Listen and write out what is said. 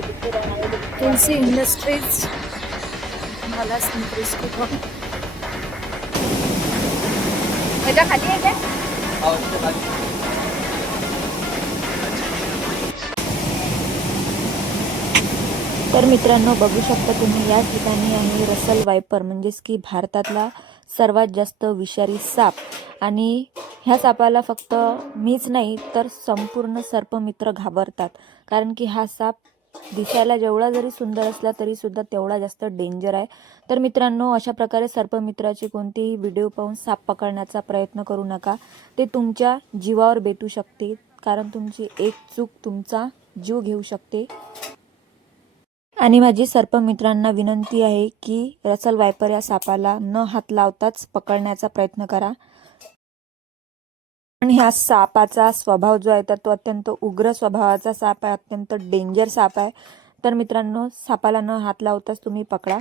तुलसी industries मला संतोष खूप त्याच्या खाली आहे काय? तर मित्रांनो, बघू शकता तुम्ही या ठिकाणी आहे रसल वायपर, म्हणजेच की भारतातला सर्वात जास्त विषारी साप. आणि ह्या सापाला फक्त मीच नाही तर संपूर्ण सर्पमित्र घाबरतात, कारण की हा साप दिसायला जेवढा जरी सुंदर असला तरी सुद्धा तेवढा जास्त डेंजर आहे. तर मित्रांनो, अशा प्रकारे सर्पमित्राची कोणतीही व्हिडिओ पाहून साप पकडण्याचा प्रयत्न करू नका. ते तुमच्या जीवावर बेतू शकते, कारण तुमची एक चूक तुमचा जीव घेऊ शकते. आणि माझी सर्पमित्रांना विनंती आहे की रसल वायपर या सापाला न हात लावताच पकडण्याचा प्रयत्न करा. पण ह्या सापाचा स्वभाव जो आहे तर तो अत्यंत उग्र स्वभावाचा साप आहे, अत्यंत डेंजर साप आहे. तर मित्रांनो, सापाला न हात लावताच तुम्ही पकडा.